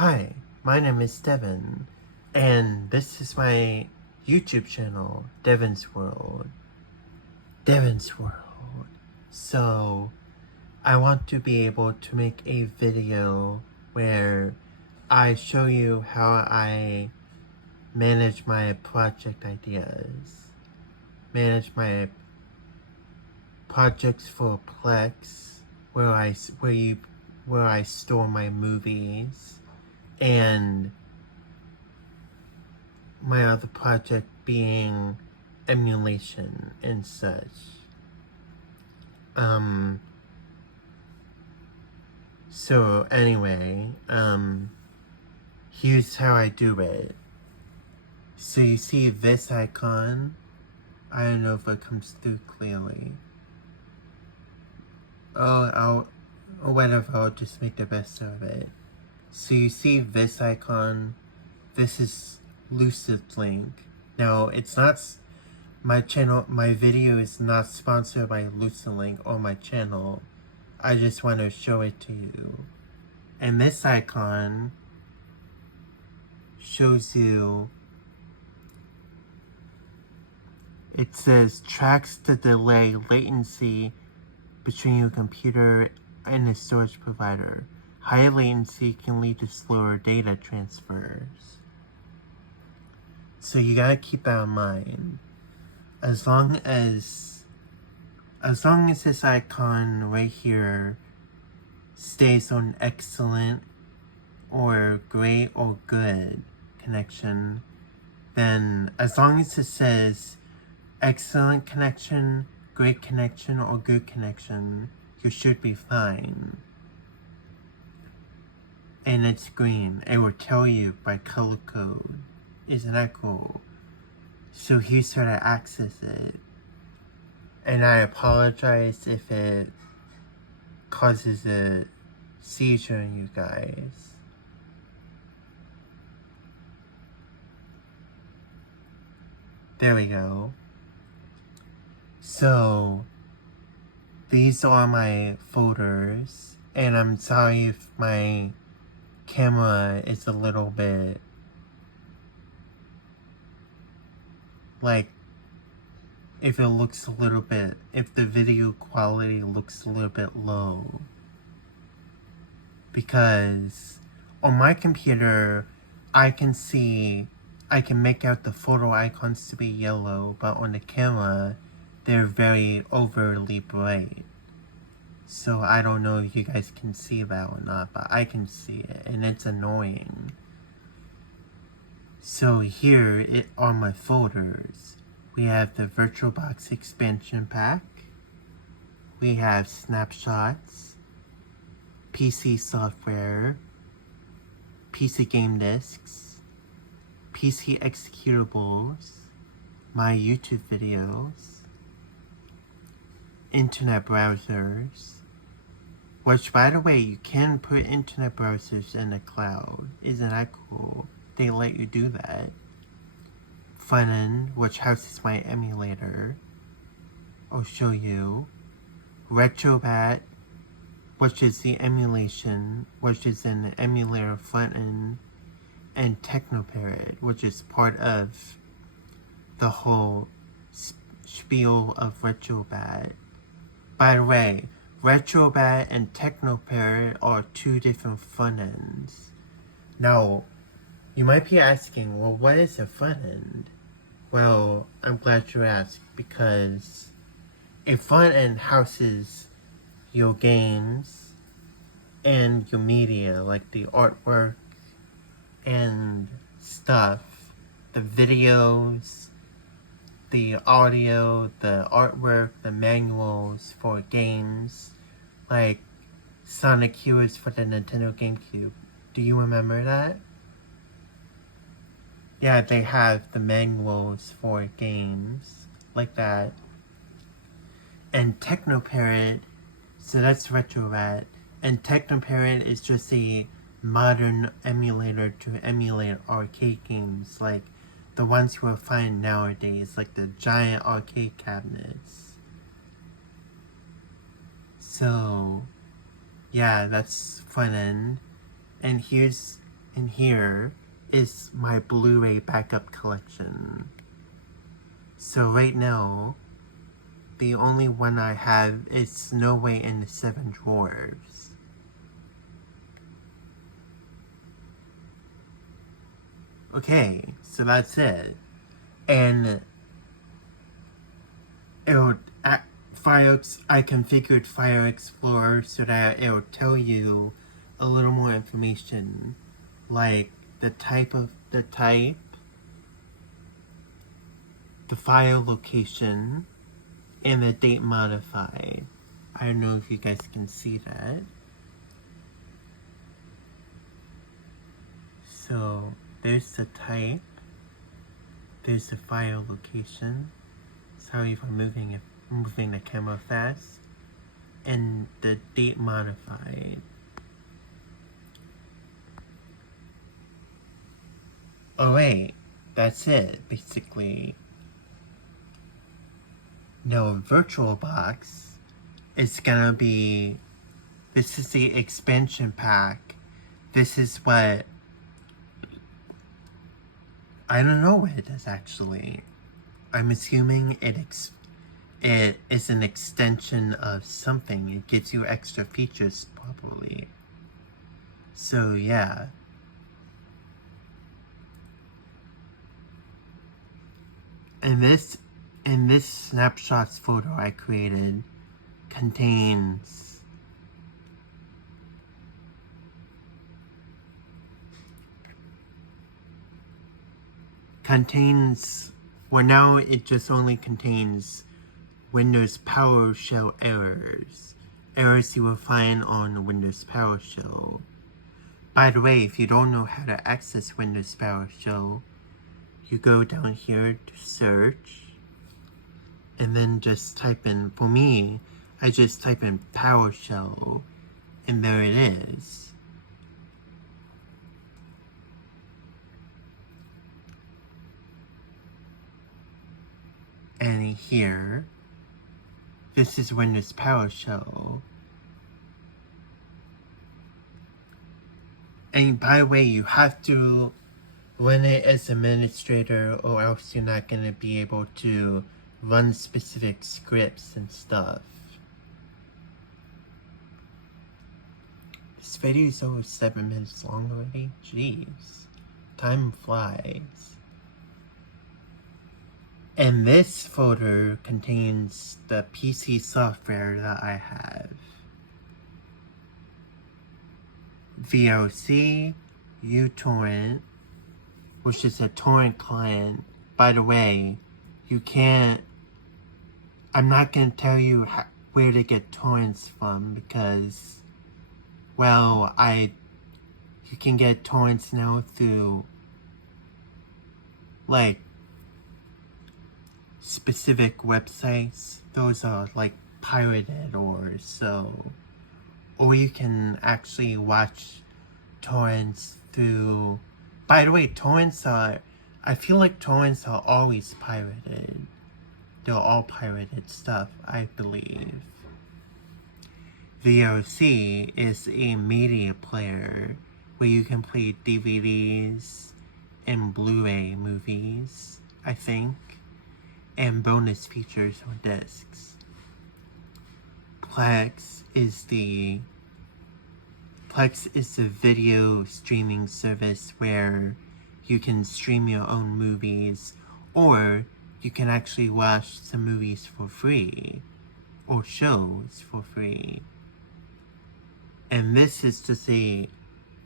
Hi, my name is Devin, and this is my YouTube channel, Devin's World. Devin's World. So, I want to be able to make a video where I show you how I manage my project ideas, manage my projects for Plex, where I store my movies, and my other project being emulation and such. So anyway, here's how I do it. So you see this icon? I don't know if it comes through clearly. Or whatever, I'll just make the best of it. So you see this icon? This is Lucidlink. Now, it's not, my video is not sponsored by Lucidlink or my channel. I just want to show it to you. And this icon shows you, it says tracks the delay latency between your computer and a storage provider. High latency can lead to slower data transfers. So you gotta keep that in mind. As long as this icon right here stays on excellent or great or good connection, then as long as it says excellent connection, great connection, or good connection, you should be fine. And it's green. It will tell you by color code. Isn't that cool? So here's how to access it. And I apologize if it causes a seizure in you guys. There we go. So, these are my folders, and I'm sorry if my camera is a little bit, if the video quality looks a little bit low. Because on my computer, I can make out the photo icons to be yellow, but on the camera, they're very overly bright. So I don't know if you guys can see that or not, but I can see it, and it's annoying. So here are my folders. We have the VirtualBox expansion pack. We have snapshots, PC software, PC game discs, PC executables, my YouTube videos, internet browsers, which, by the way, you can put internet browsers in the cloud. Isn't that cool? They let you do that. Front-end, which houses my emulator. I'll show you. Retrobat, which is the emulation, which is an emulator front-end. And Technoparrot, which is part of the whole spiel of Retrobat. By the way, Retrobat and Technoparrot are two different front ends. Now, you might be asking, well, what is a front end? Well, I'm glad you asked, because a front end houses your games and your media, like the artwork and stuff, the videos, the audio, the artwork, the manuals for games, like Sonic Heroes for the Nintendo GameCube. Do you remember that? Yeah, they have the manuals for games, like that. And Technoparrot, so that's Retrobat, and Technoparrot is just a modern emulator to emulate arcade games, like the ones you will find nowadays, like the giant arcade cabinets. So, yeah, that's front end. And here's And here is my Blu-ray backup collection. So right now, the only one I have is Snow White and the Seven Dwarfs. Okay, so that's it. And it'll I configured Fire Explorer so that it'll tell you a little more information, like the file location, and the date modified. I don't know if you guys can see that. So there's the type, there's the file location. Sorry if I'm moving the camera fast. And the date modified. Oh wait, that's it, basically. No, VirtualBox is gonna be, this is the expansion pack. This is what, I don't know what it is actually. I'm assuming it is an extension of something. It gives you extra features, probably. So, yeah. And this snapshots photo I created contains well, now it just only contains Windows PowerShell errors you will find on Windows PowerShell. By the way, if you don't know how to access Windows PowerShell, you go down here to search and then just type in, for me, I just type in PowerShell and there it is. And here, this is Windows PowerShell. And by the way, you have to run it as administrator or else you're not going to be able to run specific scripts and stuff. This video is over 7 minutes long already. Jeez. Time flies. And this folder contains the PC software that I have. VLC, uTorrent, which is a torrent client. By the way, I'm not going to tell you where to get torrents from because, well, you can get torrents now through, like, specific websites. Those are, like, pirated or so. Or you can actually watch torrents through... By the way, I feel like torrents are always pirated. They're all pirated stuff, I believe. VLC is a media player where you can play DVDs and Blu-ray movies, I think, and bonus features on discs. Plex is the video streaming service where you can stream your own movies, or you can actually watch some movies for free, or shows for free. And this is just a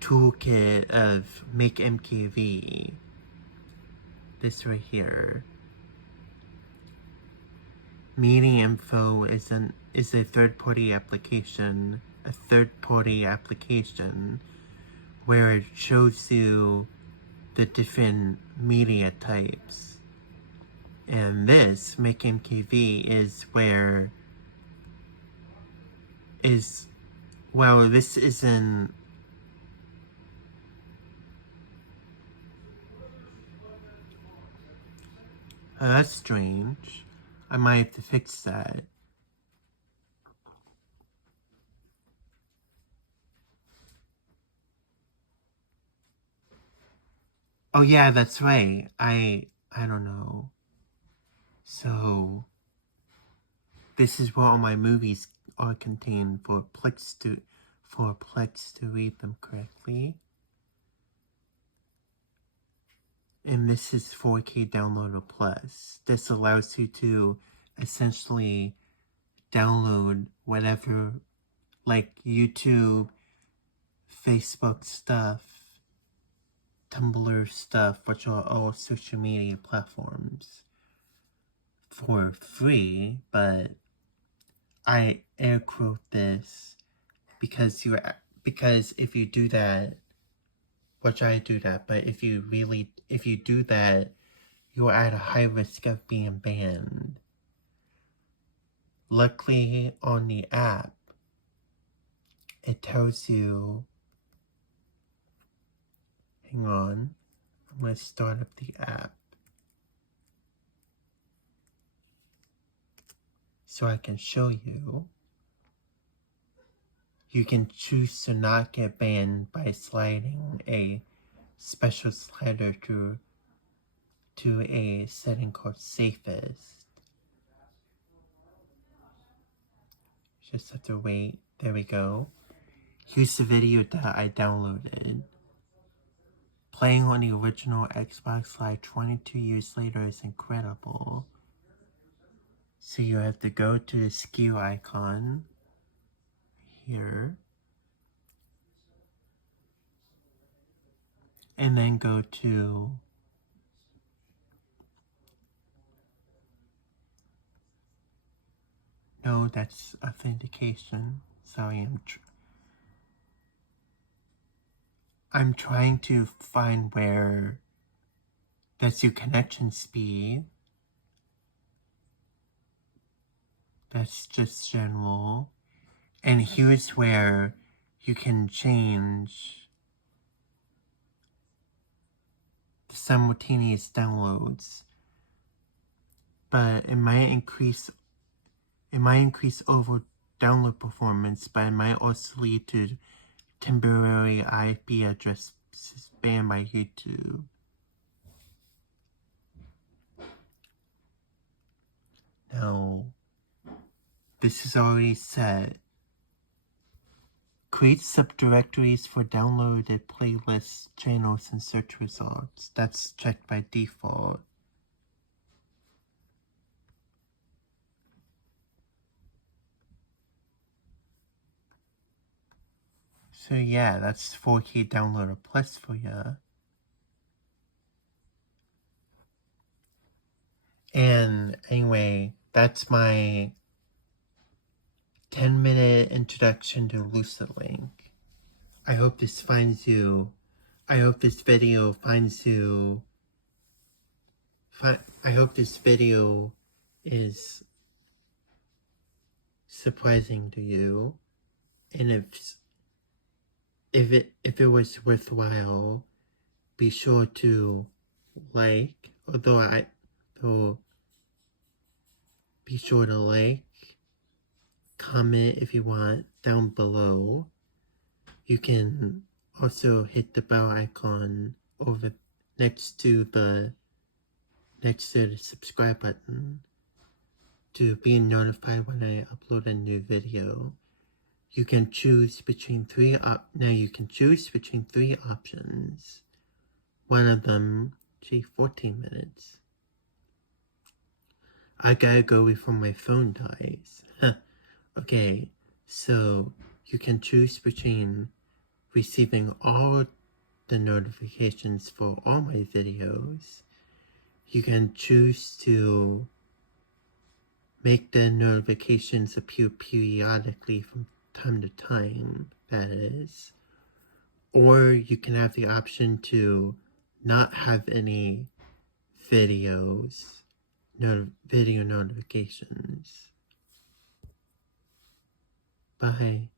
toolkit of Make MKV. This right here. Meeting Info is a third-party application. Where it shows you the different media types. And this, Make MKV, this isn't... that's strange. I might have to fix that. Oh yeah, that's right. I don't know. So this is where all my movies are contained for Plex to read them correctly. And this is 4K Downloader Plus. This allows you to essentially download whatever, like YouTube, Facebook stuff, Tumblr stuff, which are all social media platforms, for free, but I air quote this because if you do that, which I do that, but if you do that, you're at a high risk of being banned. Luckily, on the app, it tells you, hang on, I'm going to start up the app so I can show you. You can choose to not get banned by sliding a special slider to a setting called safest. Just have to wait. There we go. Here's the video that I downloaded. Playing on the original Xbox Live 22 years later is incredible. So you have to go to the SKU icon here. And then go to no, that's authentication. Sorry, I'm trying to find where that's your connection speed. That's just general. And here's where you can change the simultaneous downloads. But it might increase over download performance, but it might also lead to temporary IP address banned by YouTube. Now, this is already set. Create subdirectories for downloaded playlists, channels, and search results. That's checked by default. So yeah, that's 4K Downloader Plus for ya. And anyway, that's my 10-minute introduction to Lucidlink. I hope this video finds you. I hope this video is surprising to you, and if it was worthwhile, be sure to like. Be sure to like, comment if you want down below. You can also hit the bell icon over next to the subscribe button to be notified when I upload a new video. You can choose between three options. One of them, 14 minutes. I gotta go before my phone dies. Okay, so you can choose between receiving all the notifications for all my videos. You can choose to make the notifications appear periodically from time to time, that is. Or you can have the option to not have any video notifications. Bye.